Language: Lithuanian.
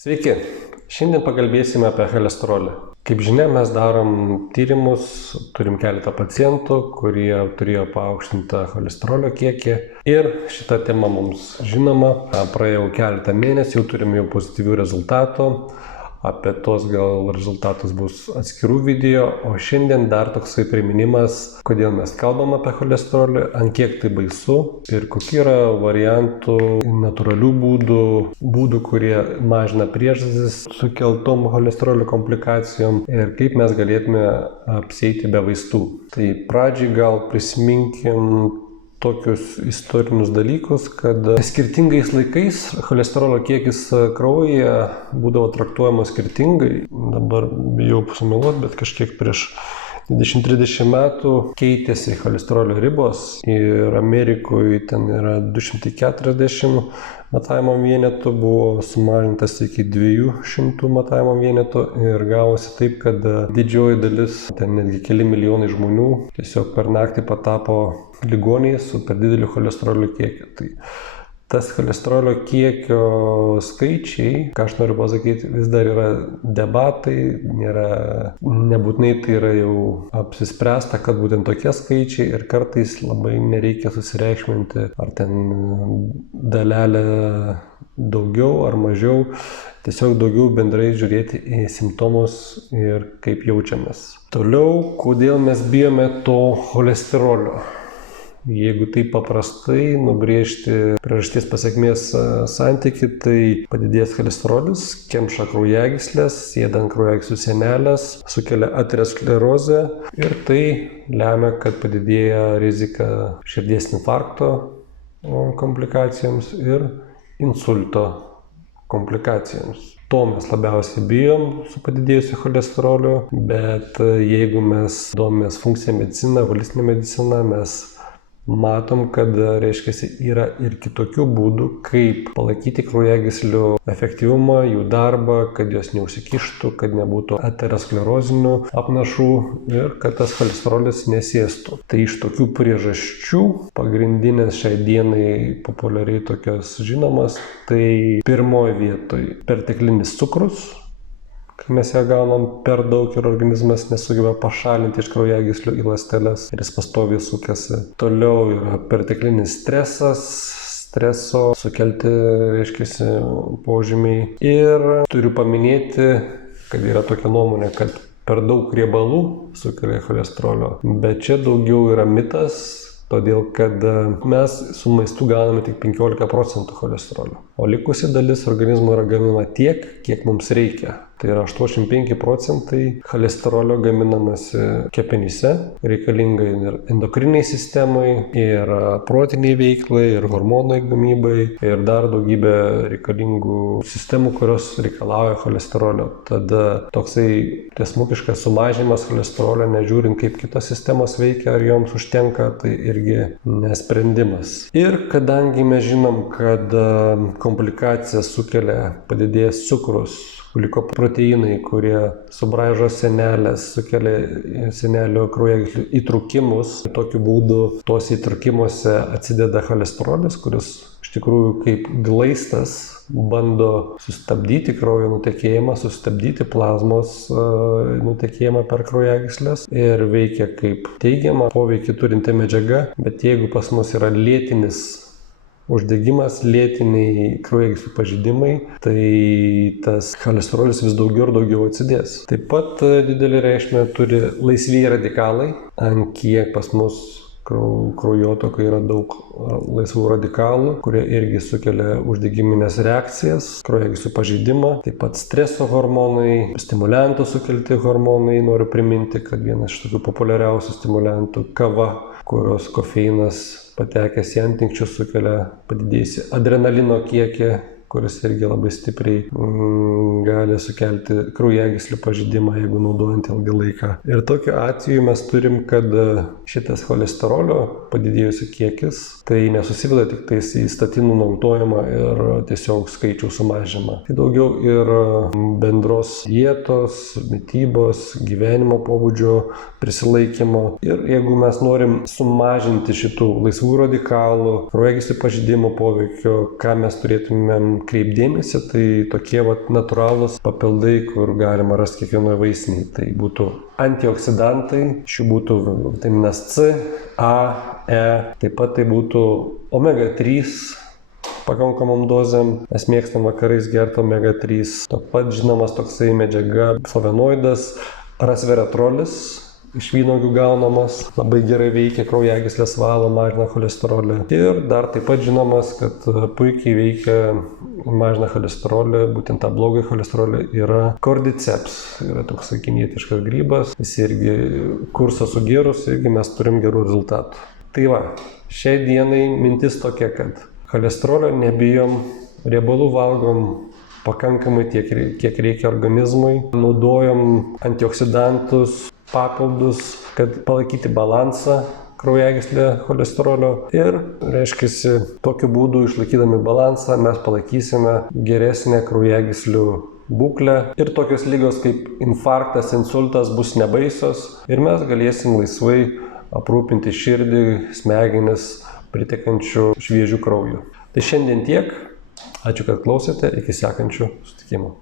Sveiki, šiandien pakalbėsime apie cholesterolį. Kaip žinia, mes darom tyrimus, turim keletą pacientų, kurie turėjo paaukštintą cholesterolio kiekį. Ir šita tema mums žinoma, praėjo keletą mėnesių, turim jau pozityvių rezultatų. Apie tos gal rezultatus bus atskirų video, o šiandien dar toksai priminimas, kodėl mes kalbam apie cholesterolį, ant kiek tai baisu ir kokie yra variantų, natūralių būdų, kurie mažina priežastis sukeltom cholesterolio komplikacijom ir kaip mes galėtume apsieiti be vaistų. Tai pradžiai gal prisiminkim tokius istorinius dalykus, kad skirtingais laikais cholesterolio kiekis kraujyje būdavo traktuojamas skirtingai. Dabar bijau sumeluoti, bet kažkiek prieš 20-30 metų keitėsi cholesterolio ribos ir Amerikoje ten yra 240 matavimo vienetų, buvo sumažintas iki 200 matavimo vienetų ir gavosi taip, kad didžioji dalis, ten netgi keli milijonai žmonių tiesiog per naktį patapo ligoniai su per dideliu cholesterolio kiekiu. Tai tas cholesterolio kiekio skaičiai, ką aš noriu pasakyti, vis dar yra debatai, nebūtinai tai yra jau apsispręsta, kad būtent tokie skaičiai ir kartais labai nereikia susireikšminti, ar ten dalelė daugiau ar mažiau, tiesiog daugiau bendrai žiūrėti į simptomus ir kaip jaučiamės. Toliau, kodėl mes bijome to cholesterolio? Jeigu taip paprastai nubrėžti priežasties pasekmės santykį, tai padidėjęs cholesterolis kemša kraujagyslės, sėda ant kraujagyslių sienelės, sukelia aterosklerozę ir tai lemia, kad padidėja rizika širdies infarkto komplikacijoms ir insulto komplikacijoms. To mes labiausiai bijom su padidėjusiu cholesteroliu, bet jeigu mes domimės funkcinę mediciną, holistinę mediciną, mes matom, kad yra ir kitokių būdų, kaip palaikyti kraujagyslių efektyvumą, jų darbą, kad jos neužsikištų, kad nebūtų aterosklerozinių apnašų ir kad tas cholesterolis nesėstų. Tai iš tokių priežasčių, pagrindinės šiai dienai populiariai tokios žinomas, tai pirmoje vietoje perteklinis cukrus. Kai mes ją gaunam per daug ir organizmas nesugeba pašalinti iš kraujagyslių į ląsteles ir jis pastoviai sukasi. Toliau yra perteklinis stresas, streso sukelti, požymiai. Ir turiu paminėti, kad yra tokia nuomonė, kad per daug riebalų sukelia cholesterolio, bet čia daugiau yra mitas, todėl kad mes su maistu gauname tik 15% cholesterolio, o likusi dalis organizmo yra gaminama tiek, kiek mums reikia. Tai yra 85% cholesterolio gaminamasi kepenyse, reikalinga ir endokriniai sistemai, ir protiniai veiklai, ir hormonai gamybai, ir dar daugybė reikalingų sistemų, kurios reikalauja cholesterolio. Tada toksai tiesmukiškas sumažinimas cholesterolio, nežiūrint kaip kitos sistemos veikia, ar joms užtenka, tai irgi nesprendimas. Ir kadangi mes žinom, kad komplikacijas sukelia padidėjęs cukrus, glikoproteinai, kurie subraižo sienelės, sukelia sienelių kraujagyslių įtrūkimus. Tokiu būdu tos įtrūkimuose atsideda cholesterolis, kuris iš tikrųjų kaip glaistas bando sustabdyti kraujo nutekėjimą, sustabdyti plazmos nutekėjimą per kraujagyslės ir veikia kaip teigiamą poveikį turinti medžiaga. Bet jeigu pas mus yra lėtinis uždegimas, lėtiniai kraujagyslių pažeidimai, tai tas cholesterolis vis daugiau ir daugiau atsidės. Taip pat didelį reikšmę turi laisvieji radikalai, ant kiek pas mus kraujotakoje yra daug laisvų radikalų, kurie irgi sukelia uždegiminės reakcijas, kraujagyslių pažeidimą, taip pat streso hormonai, stimuliantų sukelti hormonai. Noriu priminti, kad vienas iš tokių populiariausių stimuliantų kava, kurios kofeinas patekęs į antinksčius sukelia padidėjusį adrenalino kiekį, kuris irgi labai stipriai gali sukelti kraujagyslių pažeidimą, jeigu naudojant ilgą laiką. Ir tokiu atveju mes turim, kad šitas cholesterolio padidėjusi kiekis, tai nesusiveda tik tais į statinų naudojimą ir tiesiog skaičių sumažinimą. Tai daugiau ir bendros dietos, mitybos, gyvenimo pobūdžio prisilaikymo. Ir jeigu mes norim sumažinti šitų laisvų radikalų, kraujagyslių pažeidimų poveikio, ką mes turėtumėm kreipdėmėsi, tai tokie natūralūs papildai, kur galima rasti kiekvienoje vaistinėje. Tai būtų antioksidantai, šių būtų vitaminas C, A, E, taip pat tai būtų omega-3 pakankamom dozėm. Mes mėgstam vakarais gerti omega-3. Taip pat žinomas toksai medžiaga flavonoidas, resveratrolis, iš vynuogių gaunamas, labai gerai veikia kraujagyslės, valo, mažina cholesterolį. Ir dar taip pat žinomas, kad puikiai veikia, mažina cholesterolį, būtent tą blogą cholesterolį, yra cordyceps. Yra toks kinietiškas grybas, jis irgi kursą sugėrus, irgi mes turim gerų rezultatų. Tai va, šiai dienai mintis tokia, kad cholesterolio nebijom, riebalų valgom pakankamai tiek, kiek reikia organizmui, naudojom antioksidantus, papildus, kad palaikyti balansą kraujagyslė cholesterolio ir, reiškia, tokiu būdu išlaikydami balansą mes palaikysime geresnę kraujagyslių būklę ir tokios ligos kaip infarktas, insultas bus nebaisios ir mes galėsim laisvai aprūpinti širdį, smegenis pritekančių šviežių krauju. Tai šiandien tiek. Ačiū, kad klausėte. Iki sekančių susitikimų.